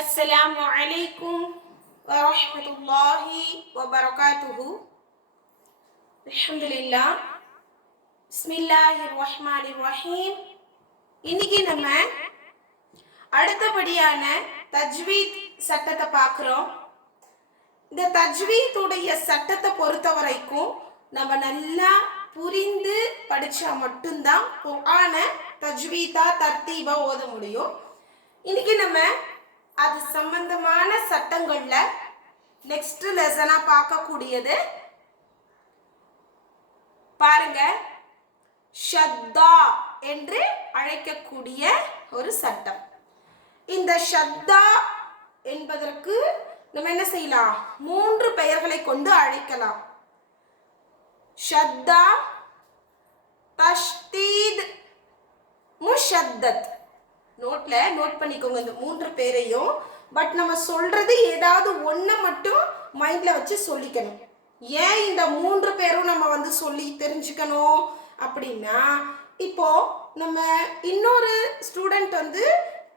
السلام عليكم ورحمة الله وبركاته. الحمد لله. بسم الله الرحمن الرحيم. இன்னைக்கு நம்ம அடுத்தபடியான தஜ்வீத் சட்டத்தை பார்க்குறோம். இந்த தஜ்வீத் உடைய சட்டத்தை பொறுத்த வரைக்கும் நம்ம நல்லா புரிந்து படிச்சா மட்டும்தான் குர்ஆனை தஜ்வீதா தர்த்தீபா ஓத முடியும். இன்னைக்கு நம்ம அது சம்பந்தமான சட்டங்கள்ல நெக்ஸ்ட் லெசனா பார்க்கக்கூடியது பாருங்க, ஷத்தா என்று அழைக்கக்கூடிய ஒரு சட்டம். இந்த ஷத்தா என்பதற்கு நம்ம என்ன செய்யலாம், 3 பெயர்களை கொண்டு அழைக்கலாம். ஷத்தா, தஷ்தீத், முஷத்தத். நோட்ல நோட் பண்ணிக்கோங்க இந்த 3 பேரையும். பட் நம்ம சொல்றது ஏதாவது ஒன்றை மட்டும் மைண்ட்ல வச்சு சொல்லிக்கணும். ஏன் இந்த 3 பேரும் நம்ம சொல்லி தெரிஞ்சுக்கணும் அப்படின்னா, இப்போ நம்ம இன்னொரு ஸ்டூடெண்ட்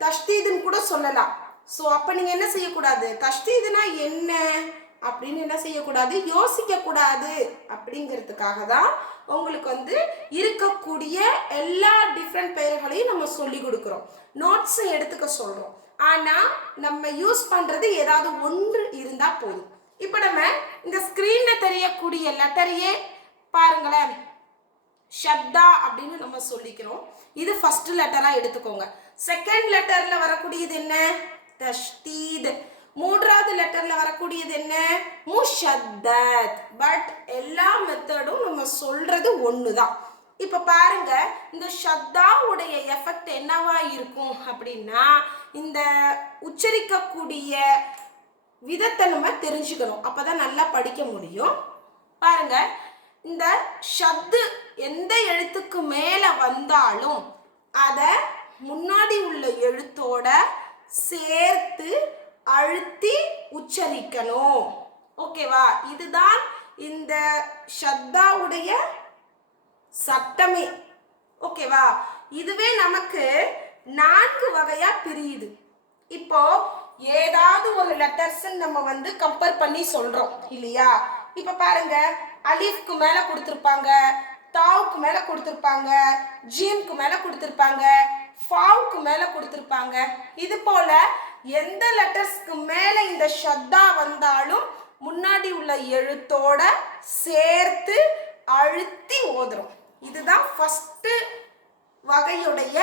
தஷ்தீதுன்னு கூட சொல்லலாம். ஸோ அப்போ நீங்கள் என்ன செய்யக்கூடாது, தஷ்தீதுனா என்ன அப்படின்னு என்ன செய்யக்கூடாது, யோசிக்க கூடாது. அப்படிங்கிறதுக்காக தான் உங்களுக்கு இருக்கக்கூடிய எல்லா டிஃப்ரெண்ட் பெயர்களையும் நம்ம சொல்லி கொடுக்குறோம், நோட்ஸ் எடுத்துக்க சொல்கிறோம். ஆனால் நம்ம யூஸ் பண்ணுறது ஏதாவது ஒன்று இருந்தால் போதும். இப்போ நம்ம இந்த ஸ்க்ரீனில் தெரியக்கூடிய லெட்டரையே பாருங்களேன், ஷத்தா அப்படின்னு நம்ம சொல்லிக்கிறோம். இது ஃபர்ஸ்ட் லெட்டராக எடுத்துக்கோங்க. செகண்ட் லெட்டரில் வரக்கூடியது என்ன, தஷ்தீத். 3வது லெட்டர்ல வரக்கூடியது என்ன, முஷத்தத். பட் எல்லா மெத்தடும் நம்ம சொல்றது ஒண்ணுதான். இப்ப பாருங்க, இந்த ஷத்தாவுடைய எஃபெக்ட் என்னவா இருக்கும் அப்படின்னா, இந்த உச்சரிக்கக்கூடிய விதத்தை நம்ம தெரிஞ்சுக்கணும். அப்பதான் நல்லா படிக்க முடியும். பாருங்க, இந்த ஷத்து எந்த எழுத்துக்கு மேல வந்தாலும் அதை முன்னாடி உள்ள எழுத்தோட சேர்த்து அழுத்தி உச்சரிக்கணும். ஓகேவா? இதுதான் இந்த ஷத்தாவுடைய சட்டமே. ஓகேவா? இதுவே நமக்கு 4 வகையா பிரியுது. இப்போ ஏதாவது ஒரு லெட்டர்ஸ் நம்ம கம்பேர் பண்ணி சொல்றோம் இல்லையா? இப்ப பாருங்க, அலிஃப்க்கு மேல கொடுத்திருப்பாங்க, தாவுக்கு மேல கொடுத்திருப்பாங்க, ஜீம்க்கு மேல கொடுத்திருப்பாங்க, ஃபாவுக்கு மேல கொடுத்திருப்பாங்க. இது போல எந்த லெட்டர்ஸ்க்கு மேல இந்த ஷத்தா வந்தாலும் முன்னாடி உள்ள எழுத்தோட சேர்த்து அழுத்தி ஓதுறோம். இதுதான் ஃபர்ஸ்ட் வகையுடைய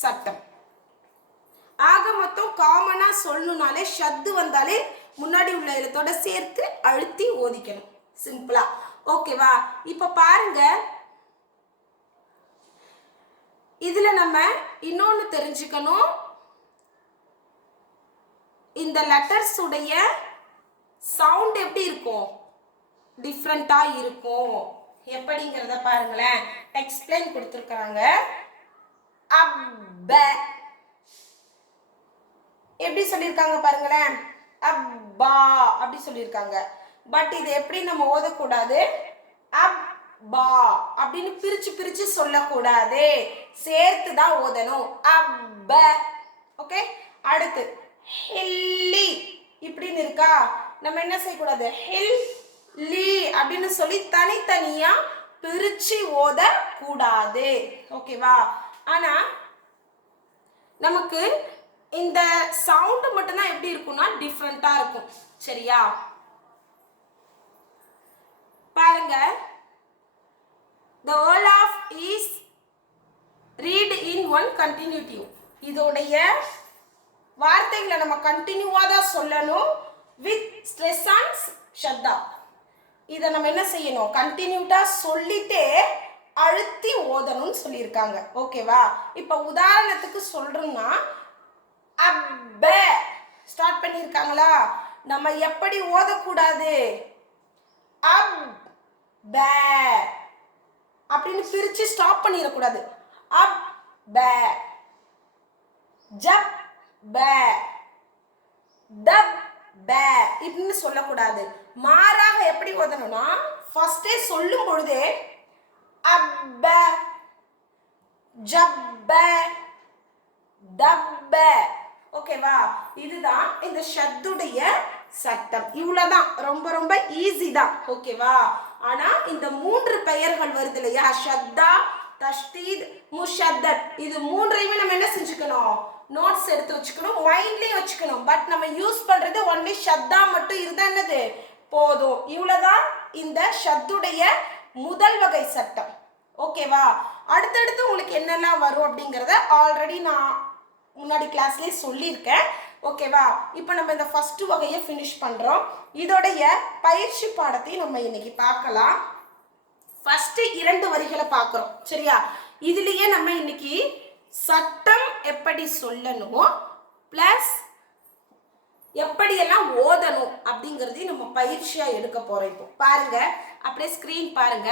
சட்டம். ஆக மொத்தம் காமனா சொல்லணும்னாலே ஷத்து வந்தாலே முன்னாடி உள்ள எழுத்தோட சேர்த்து அழுத்தி ஓதிக்கணும், சிம்பிளா. ஓகேவா? இப்ப பாருங்க, இதுல நம்ம இன்னொன்னு தெரிஞ்சுக்கணும். இந்த லெட்டர்ஸ் உடைய சவுண்ட் எப்படி இருக்கும், டிஃப்ரெண்டா இருக்கும். எப்படிங்கிறத பாருங்களேன், எக்ஸ்பிளைன் கொடுத்துருக்காங்க. அப்ப எப்படி சொல்லியிருக்காங்க பாருங்களேன், அப்பா அப்படி சொல்லியிருக்காங்க. பட் இது எப்படி நம்ம ஓதக்கூடாது, அப்பா அப்படின்னு பிரிச்சு பிரிச்சு சொல்லக்கூடாது, சேர்த்து தான் ஓதணும். அப்ப. ஓகே, அடுத்து ஹில்லி இப்படின்னு இருக்கா, நம்ம என்ன செய்யக்கூடாது, ஹில் லீ அப்படின்னு சொல்லி தனித்தனியா பிரிச்சு ஓத கூடாது. ஓகேவா? ஆனா நமக்கு இந்த சவுண்ட் மட்டும்தான் எப்படி இருக்கும்னா டிஃப்ரெண்டா இருக்கும். சரியா? பாருங்க, the whole of is read in one continuative. இதோடைய வார்த்தைகளை நம்ம கண்டினியூவா தான் சொல்லணும், வித் ஸ்ட்ரெஸ் ஆன் ஷத்தா. இதை நம்ம என்ன செய்யணும், கண்டினியூட்டா சொல்லிட்டே அழுத்தி ஓதணும்னு சொல்லியிருக்காங்க. ஓகேவா? இப்போ உதாரணத்துக்கு சொல்றோம்னா, அப்ப ஸ்டார்ட் பண்ணியிருக்காங்களா, நம்ம எப்படி ஓதக்கூடாது, அப் ப அப்படின்னு பிரிச்சு ஸ்டாப் பண்ணிடக்கூடாது. அப் ப, ஜப் ப, தப் ப இப்படின்னு சொல்லக்கூடாது. மாறாக எப்படி ஓதணும்னா, ஃபர்ஸ்டே சொல்லும் பொழுதே அப்ப, ஜப்ப, தப்ப ஓகேவா? இதுதான் இந்த ஷத்துடைய சட்டம். இவ்வளவுதான், ரொம்ப ரொம்ப ஈஸி தான். ஓகேவா? ஆனா இந்த 3 பெயர்கள் வருது இல்லையா, ஷத்தா, தஷ்தீத், முஷத்தத், இது மூன்றையுமே நம்ம என்ன செஞ்சுக்கணும், நோட்ஸ் எடுத்து வச்சுக்கணும், மைண்ட்லயும் வச்சுக்கணும். பட் நம்ம யூஸ் பண்றது ஒன்லி ஷத்தா மட்டும் இருந்தா என்னது போதும். இவ்வளவுதான் இந்த ஷத்துடைய முதல் வகை சட்டம். ஓகேவா? அடுத்தடுத்து உங்களுக்கு என்னெல்லாம் வரும் அப்படிங்கிறத ஆல்ரெடி நான் முன்னாடி கிளாஸ்லேயே சொல்லியிருக்கேன். ஓகேவா? இப்போ நம்ம இந்த ஃபர்ஸ்ட் வகையை ஃபினிஷ் பண்ணுறோம். இதோடைய பயிற்சி பாடத்தை நம்ம இன்னைக்கு பார்க்கலாம். ஃபர்ஸ்ட் 2 வரிகளை பார்க்குறோம். சரியா? இதுலேயே நம்ம இன்னைக்கு சட்டம் எப்படி சொல்லணும் ப்ளஸ் எப்படியெல்லாம் ஓதணும் அப்படிங்கிறதையும் நம்ம பயிற்சியாக எடுக்க போகிறோம். இப்போ பாருங்க, அப்படியே ஸ்க்ரீன் பாருங்க.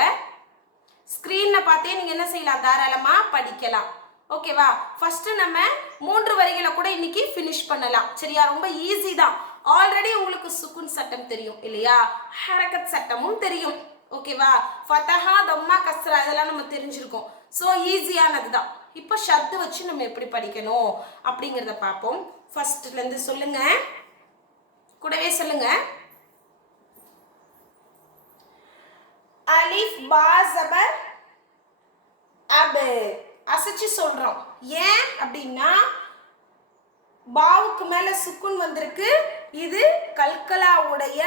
ஸ்க்ரீனில் பார்த்தே நீங்கள் என்ன செய்யலாம், தாராளமாக படிக்கலாம். ஓகேவா? ஃபர்ஸ்ட் நம்ம 3 வரிகளை கூட இன்னைக்கு ஃபினிஷ் பண்ணலாம். சரியா? ரொம்ப ஈஸி தான். ஆல்ரெடி உங்களுக்கு சுக்குன் சட்டம் தெரியும் இல்லையா, ஹரக்கத் சட்டமும் தெரியும். ஓகேவா? ஃபதஹா, தம்மா, கஸ்ரா இதெல்லாம் நம்ம தெரிஞ்சிருக்கோம். ஸோ ஈஸியானது தான். இப்போ ஷத்து வச்சு நம்ம எப்படி படிக்கணும் அப்படிங்கிறத பார்ப்போம். ஃபர்ஸ்ட்லேருந்து சொல்லுங்க, கூடவே சொல்லுங்க. அலிஃப் பா ஜபர் அப், அசைச்சு சொல்றோம். ஏன் அப்படின்னா பாவுக்கு மேல சுக்குன் வந்திருக்கு. இது கல்கலாவுடைய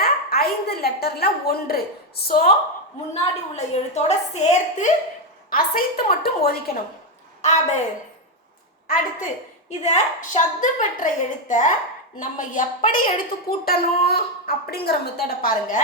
5 லெட்டர்ல 1. ஸோ முன்னாடி உள்ள எழுத்தோட சேர்த்து அசைத்து மட்டும் ஓதிக்கணும். அபு. அடுத்து இத ஷத்து பெற்ற எழுத்த நம்ம எப்படி எடுத்து கூட்டணும் அப்படிங்கிற மெத்தடை பாருங்க.